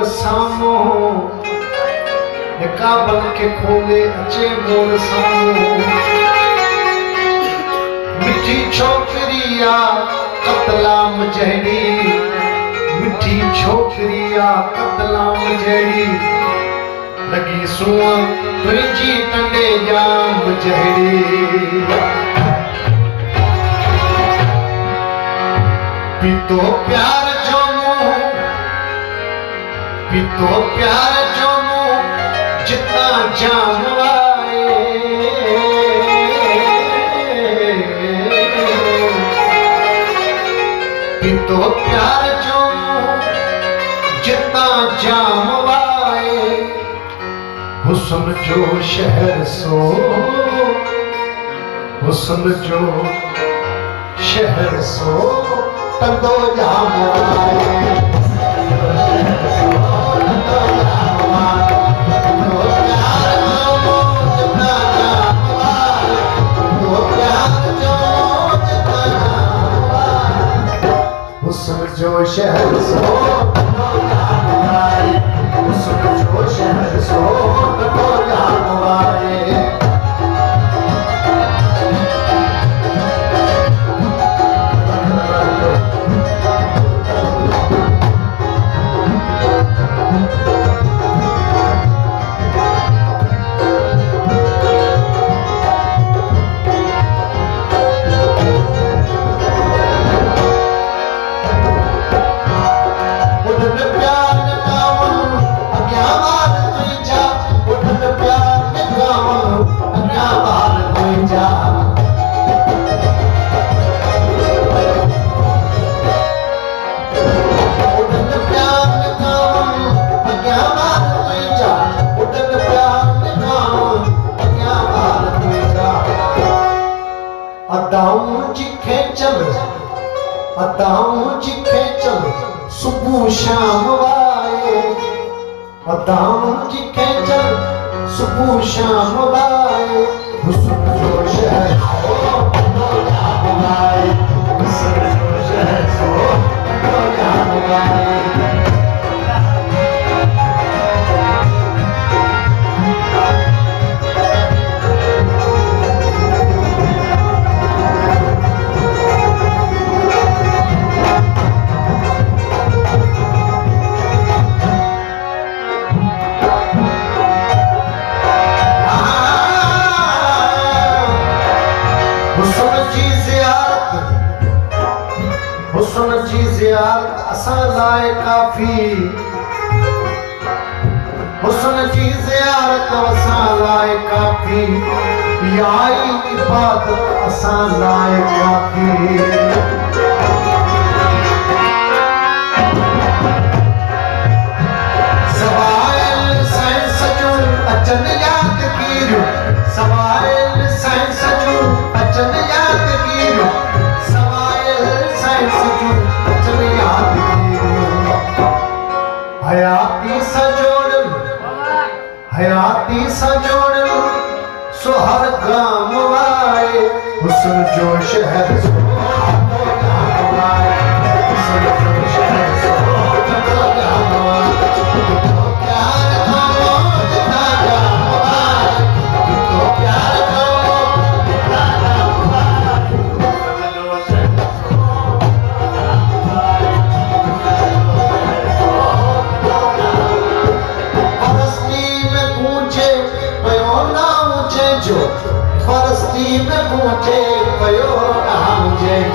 मोर सामो काबल के खोले अचे मोर सामो मिठी छोकरिया कतलाम जहड़ी मिठी छोकरिया कतलाम जहड़ी लगी सुआ तुझी टंडे जाम जहड़ी पीतो प्यार जोनो जितना जाम आए पीतो प्यार जोनो जितना जाम आए हुस्न जो शहर सो हुस्न जो शहर सो तंदो जाम आए जो शहर सो जो शहर सो अदाऊं जी खेचल सुबह शाम वाए अदाऊं जी खेचल सुबह शाम वाए हुस्न जो शहर सो जाम आए हुस्न जो शहर सो जाम आए हुस्न जी ज़ियारत असां लाए काफ़ी हुस्न जी ज़ियारत असां लाए काफ़ी याई इबादत असां लाए काफ़ी सवाइल साइंस जो अचन याद कीरियो सवाइल साइंस जो अचन याद कीरियो हयाती सजोड़ सो हर गाम आए हुस्न जो शहर सो जाम आए हुस्न जो शहर सो जाम आए प्यार गाओ जितना जाम आए तो प्यार गाओ जितना जाम आए हुस्न जो शहर फरस्ती में पहुंचे पयो नाम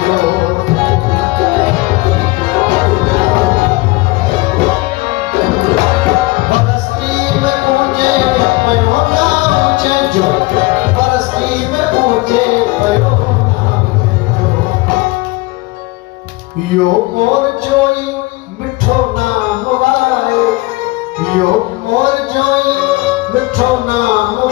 जो फरस्ती में पहुंचे पयो नाम जो फरस्ती में पहुंचे पयो नाम जो यो मोर जोई मिठो नाम वाए यो मोर जोई मिठो नाम